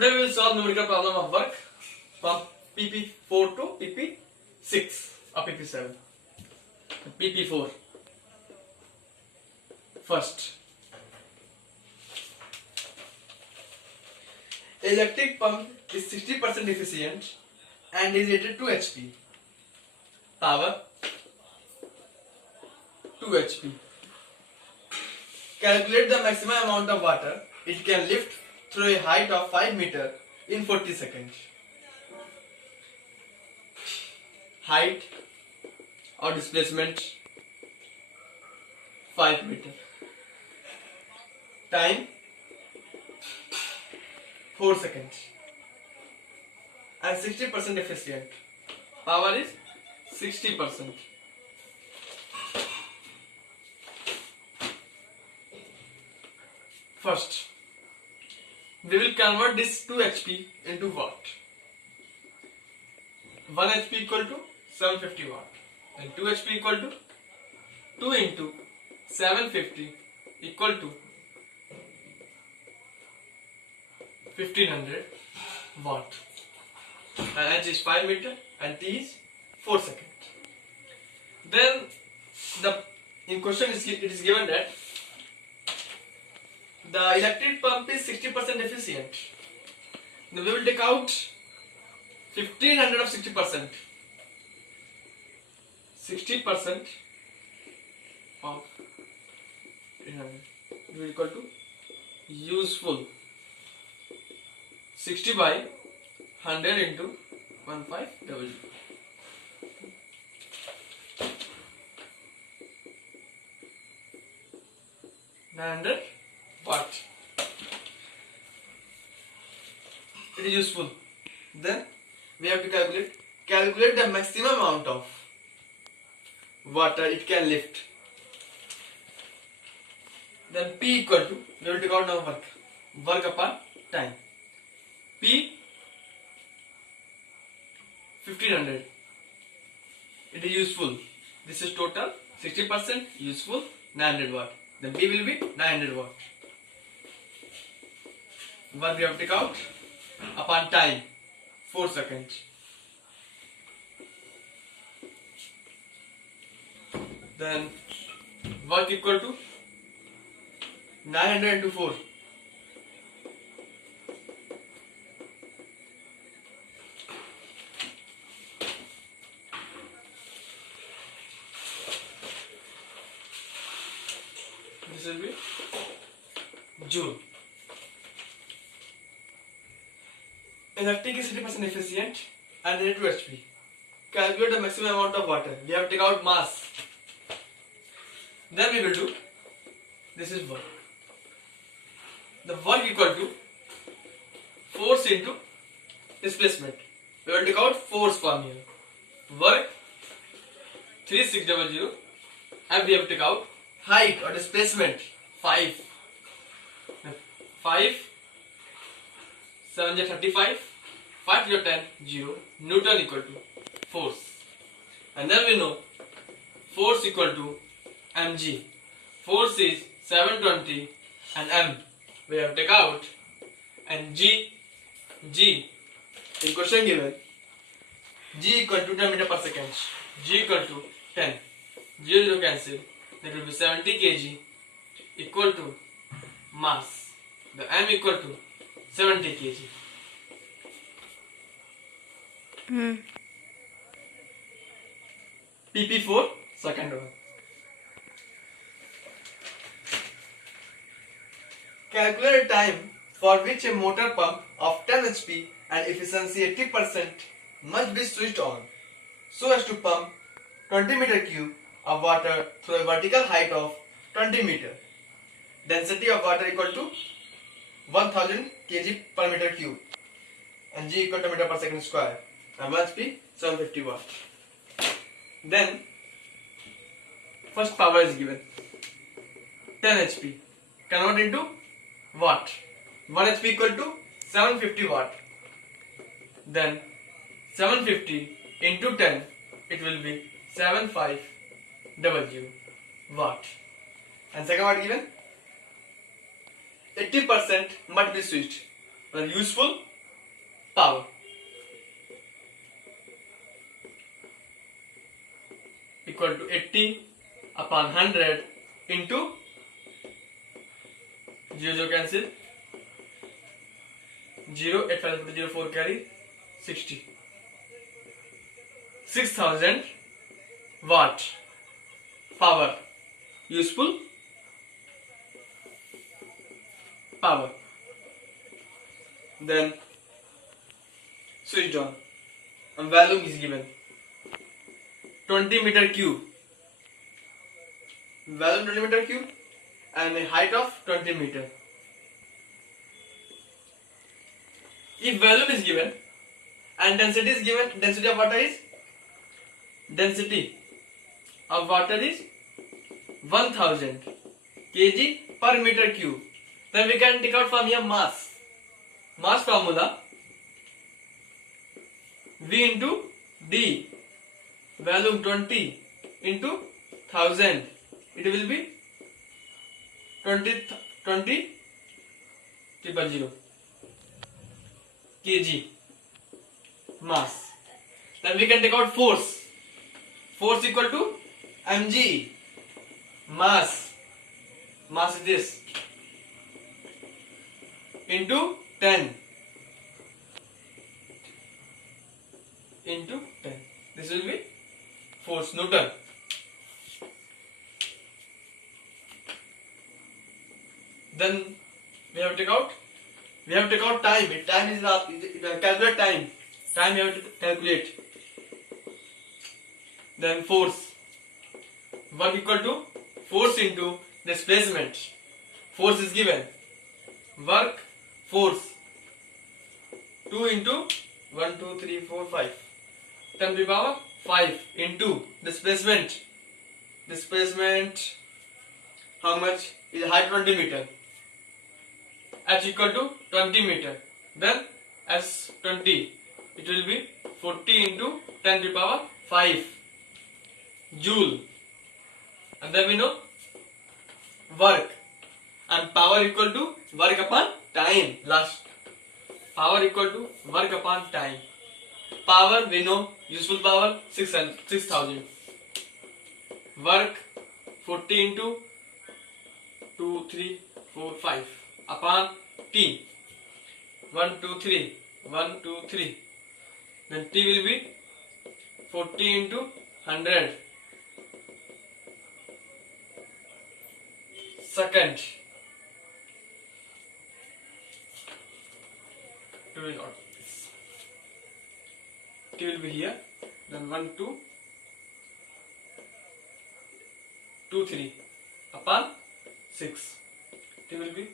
Today we will solve numerical problem of work from PP4 to PP6 or PP7. PP4. First, electric pump is 60% efficient and is rated 2 HP. Power 2 HP. Calculate the maximum amount of water it can lift through a height of 5 meter in 40 seconds. Height or displacement 5 meter. Time 4 seconds. And 60% efficient. Power is 60%. First, we will convert this 2 HP into watt. 1 HP equal to 750 watt and 2 HP equal to 2 into 750 equal to 1500 watt. And H is 5 meter and T is 4 seconds. Then in question it is given that the electric pump is 60% efficient. Now we will take out 1500 of 60%. 60% of 1500 will equal to useful. 60 by 100 into 1500. 900 watt. It is useful. Then we have to calculate the maximum amount of water it can lift. Then P equal to, we will take out now work upon time. P 1500. It is useful. This is total 60% useful 900 watt. Then P will be 900 watt. Work we have to take out upon time 4 seconds. Then work equal to 900 into 4. This will be joule. Electric is 60% efficient and rated 2 HP. Calculate the maximum amount of water. We have to take out mass. Then we will do, this is work. The work equal to force into displacement. We will take out force from here. Work 3600 and we have to take out height or displacement 5. 5 7 35 5 to 10 0 Newton equal to force. And then we know force equal to mg. Force is 720 and m we have to take out, and g in question given g equal to 10 meter per second. G equal to 10. 0 cancel. That will be 70 kg equal to mass. The m equal to 70 kg. PP4 second one. Calculate time for which a motor pump of 10 HP and efficiency 80% must be switched on so as to pump 20 meter cube of water through a vertical height of 20 meter. Density of water equal to 1000 kg per meter cube and G equal to meter per second square and must be 750 watt. Then first power is given 10 HP. Convert into watt. 1 HP equal to 750 watt. Then 750 into 10, it will be 7500 watt. And second one given 80% must be switched. When useful power equal to 80 upon 100 into 0 cancel 0 8 5 0 4 carry 60 6000 watt power, useful power. Then switched on and volume is given 20 meter cube, volume 20 meter cube and a height of 20 meter. If volume is given and density is given, density of water is 1000 kg per meter cube. Then we can take out from here mass formula V into D, volume 20 into 1000, it will be 20 000 kg mass. Then we can take out force equal to mg, mass is this, into 10 into 10. This will be force, Newton. Then we have to take out time. Time is calculate time. Time we have to calculate. Then force. Work equal to force into displacement. Force is given. Work, force. 2 into 1, 2, 3, 4, 5. 10 to the power 5 into displacement. Displacement, how much? Is height 20 meter. H equal to 20 meter. Then S 20. It will be 40 into 10 to the power 5 joule. And then we know work and power equal to work upon time. Last, power equal to work upon time. Power we know, useful power 6000. Work 40 into 2, 3, 4, 5 upon T. 1, 2, 3. 1, 2, 3. Then T will be 40 into 100 second. T will not. T will be here. Then 1, 2, 2, 3 upon 6. T will be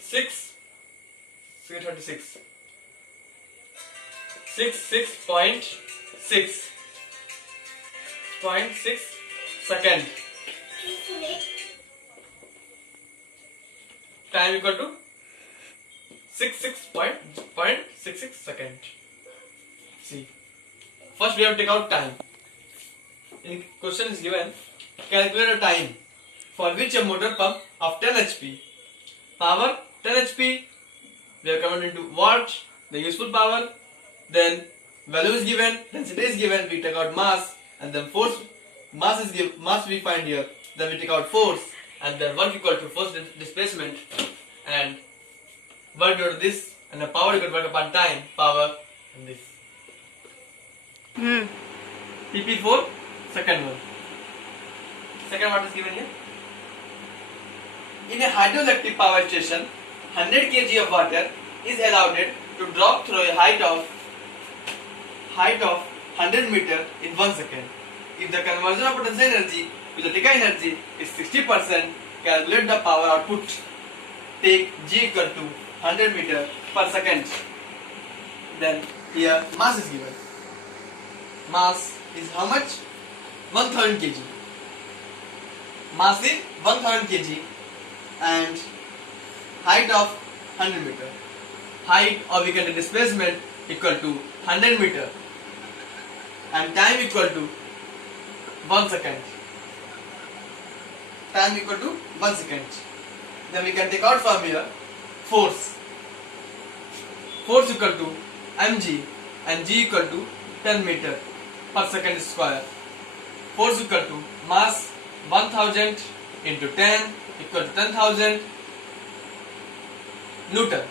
6, 36. 6.6 second. Time equal to 66.66 second. See, first we have to take out time. In question is given, calculate a time for which a motor pump of 10 HP, power 10 HP, we have converted into watt, the useful power, then value is given, density is given, we take out mass, and then force, mass we find here, then we take out force, and then work equal to force displacement, and work equal to this, and the power equal to work upon time, power, and this. PP4, second one. Second what is given here? In a hydroelectric power station, 100 kg of water is allowed to drop through a height of 100 meter in 1 second. If the conversion of potential energy to electrical energy is 60%, calculate the power output. Take G equal to 100 meter per second. Then here mass is given. Mass is how much? 1000 kg. Mass is 1000 kg and height of 100 meter. Height, or we can say displacement, equal to 100 meter and time equal to 1 second. Time equal to 1 second. Then we can take out from here force. Force equal to mg and g equal to 10 meter per second square. Force equal to mass 1000 into 10 equal to 10,000 Newton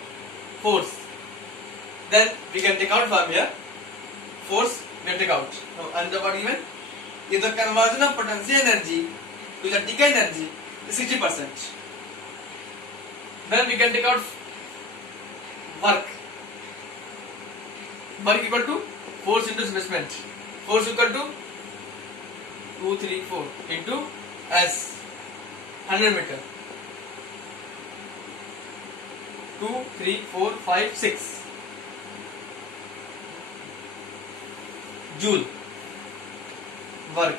force. Then we can take out from here force, we can take out. Now another what given? If the conversion of potential energy to electrical energy is 60%, then we can take out work. Work equal to force into displacement. Force equal to 2, 3, 4 into S 100 meter. 2, 3, 4, 5, 6 joule. Work,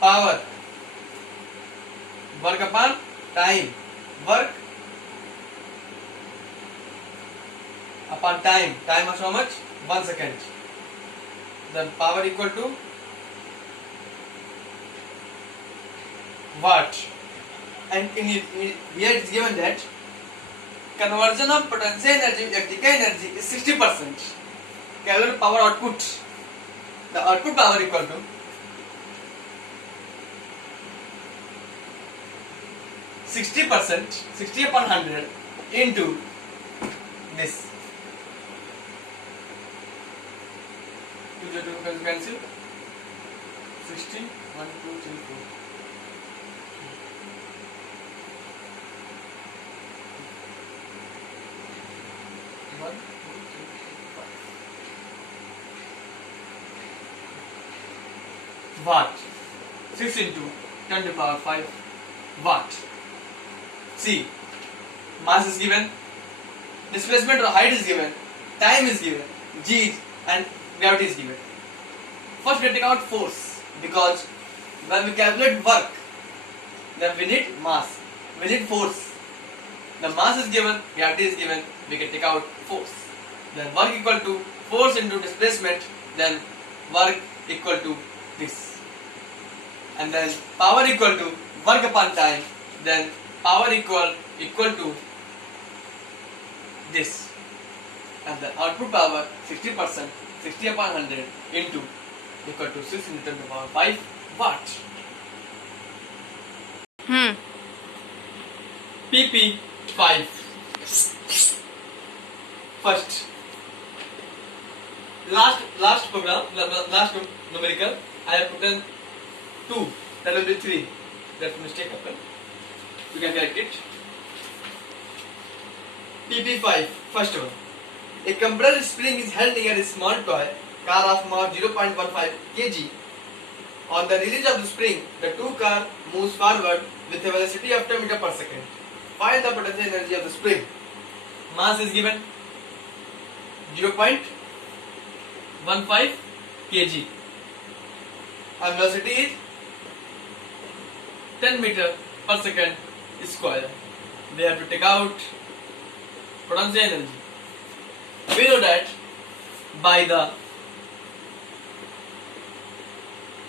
power, work upon time, work upon time, time is how much? 1 second. Then power equal to watt. And here it is given that conversion of potential energy to electrical energy is 60%. Calculate power output. The output power equal to 60%, 60 upon 100 into this. 2 cancel. 60, 1, 2, 3, 4. 1, 2, 3, 4, 5. Watt. 6 into 10 to the power 5 watt. See, mass is given, displacement or height is given, time is given, g and gravity is given. First we take out force, because when we calculate work, then we need mass, we need force. The mass is given, gravity is given, we can take out force. Then work equal to force into displacement, then work equal to this. And then power equal to work upon time, then power equal to this. And the output power 60%, 60 upon 100 into equal to 6 into 10 to the power 5 watt. PP5. First, last program, last numerical, I have put in 2, that will be 3. That's a mistake happened. You can correct it. PP5, first one. A compressed spring is held near a small toy car of mass 0.15 kg. On the release of the spring, the two car moves forward with a velocity of 10 meters per second. Find the potential energy of the spring. Mass is given 0.15 kg. And velocity is 10 meters per second square. We have to take out potential energy. We know that by the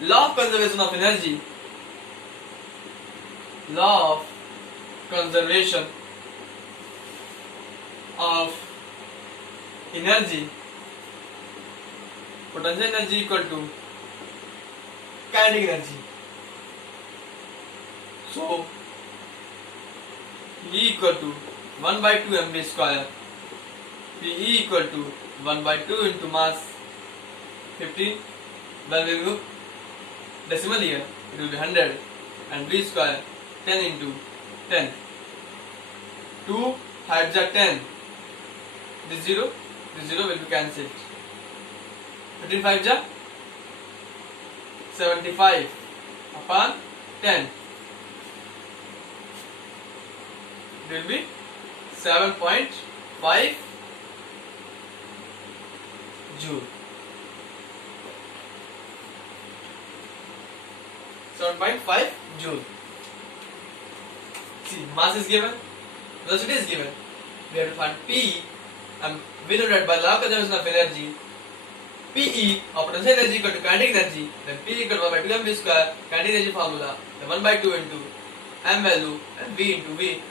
law of conservation of energy, law of conservation of energy, potential energy equal to kinetic energy. So E equal to 1 by 2 mv square. Pe equal to 1 by 2 into mass 15. When we remove decimal here, it will be 100, and v square 10 into 10. 2 5s are 10. This 0 will be cancelled. 15 5s are 75 upon 10. It will be 7.5 joule. 7.5 joule. See, mass is given, velocity is given. We have to find P, and we know that by law of conservation of energy, Pe of potential energy equal to kinetic energy, then P equal to 1 by 2 mv square, kinetic energy formula, then 1 by 2 into m value and V into V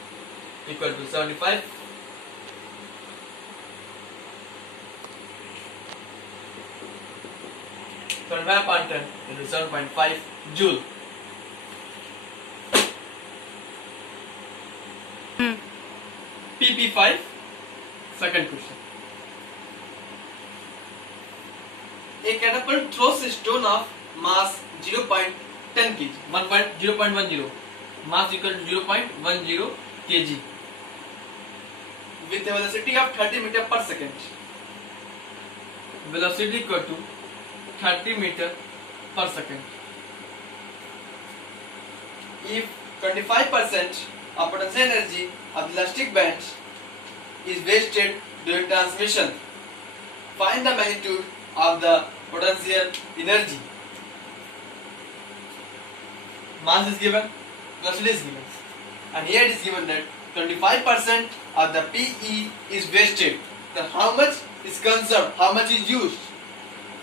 equal to 75 25 upon 10 into 7.5 joule. PP5, second question. A catapult throws a stone of mass 0.10 kg, 0.10, mass equal to 0.10 kg, with a velocity of 30 meter per second. Velocity equal to 30 meter per second. If 25% of potential energy of the elastic band is wasted during transmission, find the magnitude of the potential energy. Mass is given, velocity is given, and here it is given that 25% of the PE is wasted. Then how much is conserved? How much is used?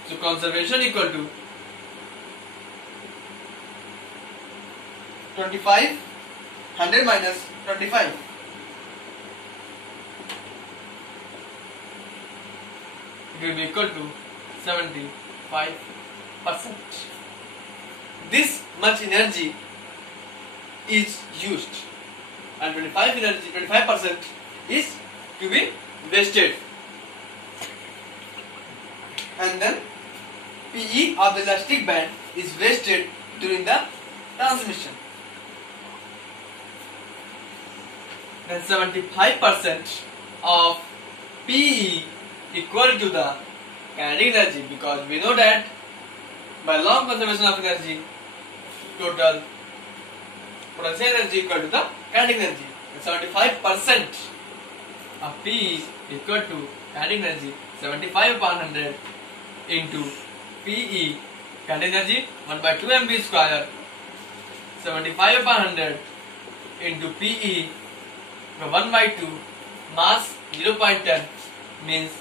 So conservation equal to 25, 100 minus 25. It will be equal to 75%. This much energy is used, and 25% is to be wasted. And then PE of the elastic band is wasted during the transmission. Then 75% of PE equal to the kinetic energy, because we know that by law of conservation of energy, total potential energy equal to the kinetic energy. And 75% of PE equal to kinetic energy, 75 upon 100 into PE, kinetic energy 1 by 2 mv square, 75 upon 100 into PE 1 by 2, mass 0.10 means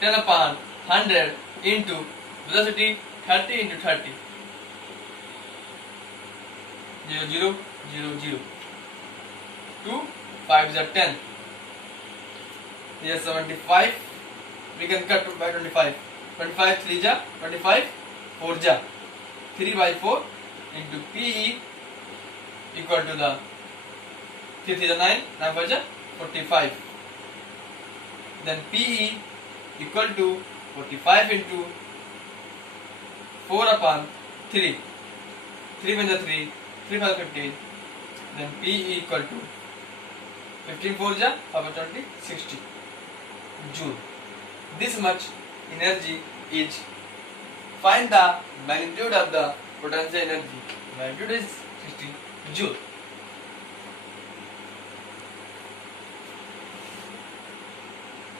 10 upon 100 into velocity 30 into 30, 0 0 0 0, 2 5 is 10, here 75, we can cut by 25, 25 3 ja 25, 4 ja 3 by 4 into PE equal to the 3 3 9, 9 5 ja 45, then PE equal to 45 into 4 upon 3, 3 1 3, 3 5 15, then PE equal to 15 4 ja 20, 60 joule. This much energy is, find the magnitude of the potential energy. Magnitude is 60 joule.